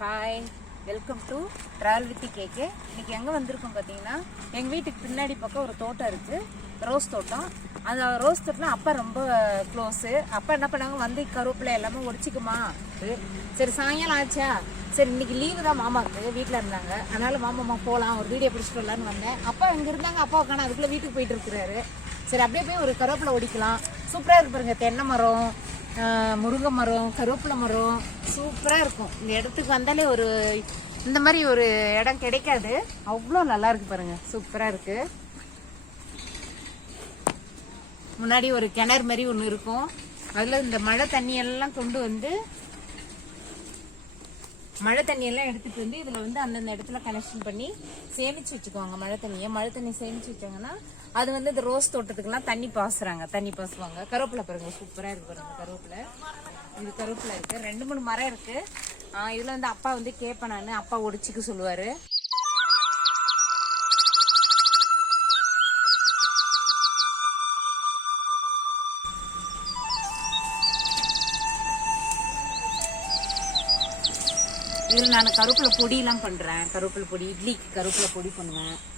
Hi welcome to travel with கேக்கு இன்னைக்கு எங்கே வந்திருக்கோம் பார்த்தீங்கன்னா எங்கள் வீட்டுக்கு பின்னாடி பக்கம் ஒரு தோட்டம் இருக்குது ரோஸ் தோட்டம். அந்த ரோஸ் தோட்டம் அப்பா ரொம்ப க்ளோஸு அப்பா என்ன பண்ணாங்க வந்து கருவேப்பிலை எல்லாமே ஒடிச்சிக்குமா. சரி சாயங்காலம் ஆச்சா? சரி இன்னைக்கு லீவு தான் மாமாவுக்கு வீட்டில் இருந்தாங்க. அதனால் மாமாமா போகலாம் ஒரு வீடியோ பிடிச்சிட்டு வரலான்னு வந்தேன். அப்பா இங்கே இருந்தாங்க அப்பா உட்காந்து அதுக்குள்ளே வீட்டுக்கு போயிட்டு இருக்கிறாரு. சரி அப்படியே போய் ஒரு கருவேப்பிலை ஒடிக்கலாம். சூப்பராக இருக்கு பாருங்க தென்னை மரம் முருங்கை மரம் கருவேப்பிலை மரம் சூப்பராக இருக்கும். இந்த இடத்துக்கு வந்தாலே ஒரு இந்த மாதிரி ஒரு இடம் கிடைக்காது. அவ்வளோ நல்லா இருக்கு பாருங்க. சூப்பராக இருக்கு. முன்னாடி ஒரு கிணறு மாதிரி ஒன்று இருக்கும். அதில் இந்த மழை தண்ணி எல்லாம் கொண்டு வந்து மழை தண்ணி எல்லாம் எடுத்துட்டு வந்து இதுல வந்து அந்தந்த இடத்துல கனெக்ஷன் பண்ணி சேமிச்சு வச்சுக்குவாங்க மழை தண்ணியை. மழை தண்ணி சேமிச்சு வச்சாங்கன்னா அது வந்து இந்த ரோஸ் தோட்டத்துக்குலாம் தண்ணி பாசுறாங்க தண்ணி பாசுவாங்க. கருவேப்பிலை பாருங்க சூப்பரா இருக்கு பாருங்க கருவேப்பிலை. இது கருவேப்பிலை இருக்கு. ரெண்டு மூணு மரம் இருக்கு. ஆஹ் இதுல வந்து அப்பா வந்து கேட்பேன் நான். அப்பா ஒடிச்சுக்க சொல்லுவாரு. இதில் நான் கருவேப்பிலை பொடியெலாம் பண்ணுறேன் கருவேப்பிலை பொடி இட்லிக்கு கருவேப்பிலை பொடி பண்ணுவேன்.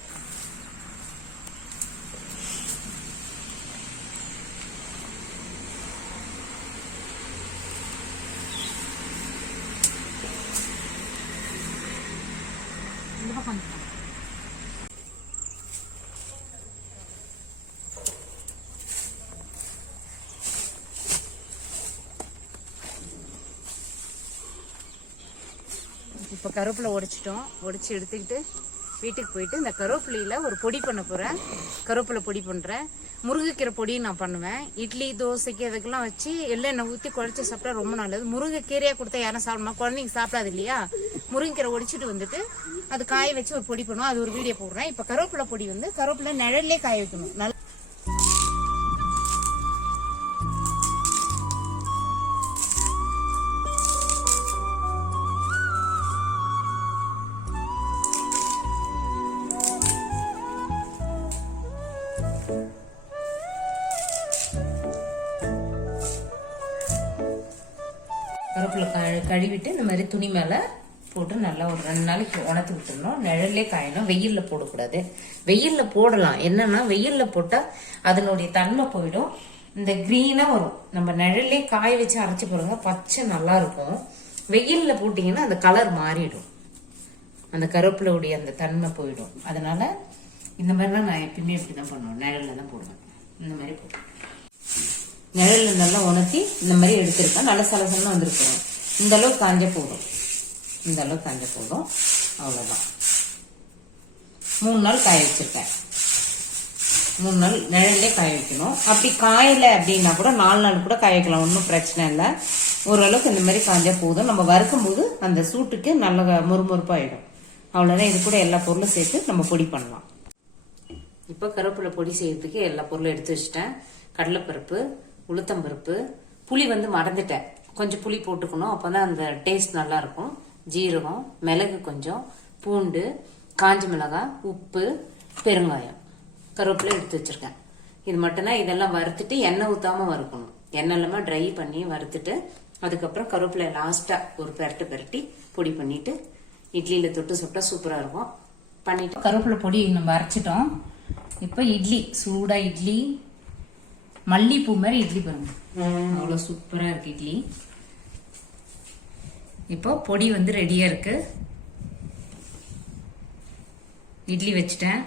இந்த இப்போ கருவேப்பிலை உடைச்சிட்டோம். உடைச்சி எடுத்துக்கிட்டு வீட்டுக்கு போயிட்டு இந்த கருவேப்பிலையில ஒரு பொடி பண்ண போகிறேன் கருவேப்பிலை பொடி பண்ணுறேன் முருங்கைக்கீரை பொடியும் நான் பண்ணுவேன். இட்லி தோசைக்கு அதுக்கெல்லாம் வச்சு எள்ளெண்ணெய் ஊற்றி குழச்சி சாப்பிட்டா ரொம்ப நல்லது. முருங்கைக்கீரையாக கொடுத்தா யாரும் சாப்பிடணும் குழந்தைங்க சாப்பிடாது இல்லையா? முருங்கைக்கீரை ஒடிச்சிட்டு வந்துட்டு அது காய வச்சு ஒரு பொடி பண்ணுவோம் அது ஒரு வீடியோ போடுறேன். இப்போ கருவேப்பிலை பொடி வந்து கருவேப்பிலை நிழல்லே காய வைக்கணும். நல்லா கருவேப்பிலை கழுவிட்டு இந்த மாதிரி துணி மேலே போட்டு நல்லா ஒரு ரெண்டு நாளைக்கு உணர்த்தி விட்டுடணும் நிழல்லே காயணும். வெயிலில் போடக்கூடாது. வெயிலில் போடலாம். என்னன்னா வெயிலில் போட்டால் அதனுடைய தன்மை போயிடும். இந்த க்ரீனாக வரும். நம்ம நிழல்லே காய வச்சு அரைச்சி பாருங்க பச்சை நல்லா இருக்கும். வெயிலில் போட்டிங்கன்னா அந்த கலர் மாறிடும். அந்த கருவேப்பிலையுடைய அந்த தன்மை போயிடும். அதனால இந்த மாதிரிலாம் நான் எப்பயுமே இப்படி தான் பண்ணுவேன். நிழலில் தான் போடுவேன். இந்த மாதிரி போடுவேன். நிழலில் நல்லா உணர்த்தி இந்த மாதிரி எடுத்திருக்கேன். நல்ல சலசலன்னு வந்திருக்கோம். இந்த அளவுக்கு காஞ்ச போடும் இந்த அளவுக்கு காஞ்ச போதும். அவ்வளோதான் மூணு நாள் காய வச்சிருக்கேன். மூணு நாள் நிழல்லே காய வைக்கணும். அப்படி காயலை அப்படின்னா கூட நாலு நாள் கூட காய வைக்கலாம். ஒன்றும் பிரச்சனை இல்லை. ஓரளவுக்கு இந்த மாதிரி காஞ்சா போதும். நம்ம வறுக்கும் போது அந்த சூட்டுக்கு நல்ல முறுமுறுப்பாயிடும். அவ்வளோதான் இது கூட எல்லா பொருளும் சேர்த்து நம்ம பொடி பண்ணலாம். இப்போ கருவேப்பிலை பொடி செய்யறதுக்கு எல்லா பொருளும் எடுத்து வச்சிட்டேன். கடலைப்பருப்பு உளுத்தம்பருப்பு. புளி வந்து மறந்துட்டேன். கொஞ்சம் புளி போட்டுக்கணும். அப்போ தான் அந்த டேஸ்ட் நல்லாயிருக்கும் ஜீரகம் மிளகு கொஞ்சம் பூண்டு காஞ்ச மிளகாய் உப்பு பெருங்காயம். கருவேப்பிலை எடுத்து வச்சிருக்கேன். இது மட்டும்தான் இதெல்லாம் வறுத்துட்டு எண்ணெய் ஊத்தாம வறுக்கணும். எண்ணெய் இல்லாம ட்ரை பண்ணி வறுத்துட்டு அதுக்கப்புறம் கருவேப்பிலை லாஸ்டா ஒரு பெரட்டு பெரட்டி பொடி பண்ணிட்டு இட்லியில தொட்டு சாப்பிட்டா சூப்பரா இருக்கும். பண்ணிட்டு கருவேப்பிலை பொடி நம்ம அரைச்சிட்டோம் இப்போ இட்லி சூடா இட்லி மல்லிப்பூ மாதிரி இட்லி பாருங்க. அவ்வளோ சூப்பரா இருக்கு இட்லி. இப்போ பொடி வந்து ரெடியாக இருக்கு. இட்லி வச்சுட்டேன்.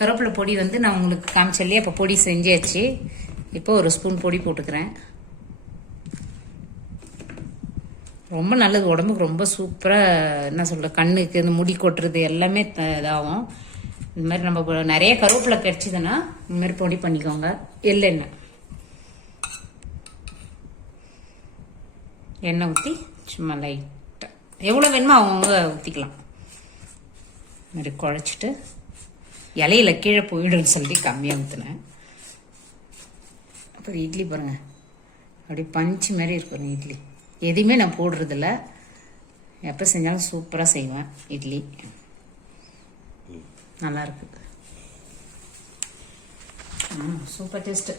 கருவேப்பிலை பொடி வந்து நான் உங்களுக்கு காமிச்சல்லையே இப்போ பொடி செஞ்சாச்சு. இப்போ ஒரு ஸ்பூன் பொடி போட்டுக்கிறேன். ரொம்ப நல்லது. உடம்புக்கு ரொம்ப சூப்பராக என்ன சொல்கிற கண்ணுக்கு இந்த முடி கொட்டுறது எல்லாமே த- இதாகும். இந்த மாதிரி நம்ம நிறைய கருவேப்பிலை கிடைச்சிதுன்னா இந்த மாதிரி பொடி பண்ணிக்கோங்க. எள்ளெண்ணெய் எண்ணெய். ஊற்றி சும்மா லைட் எவ்வளோ வேணுமோ அவங்கவுங்க ஊற்றிக்கலாம் மாதிரி குழச்சிட்டு இலையில கீழே போயிடும்னு சொல்லி கம்மியாக ஊற்றினேன் அப்புறம் இட்லி பாருங்க. அப்படி பஞ்சு மாதிரி இருக்கும் இட்லி. எதையுமே நான் போடுறதில்ல. எப்போ செஞ்சாலும் சூப்பராக செய்வேன் இட்லி. நல்லா இருக்கு. ம் சூப்பர் டேஸ்ட்டு.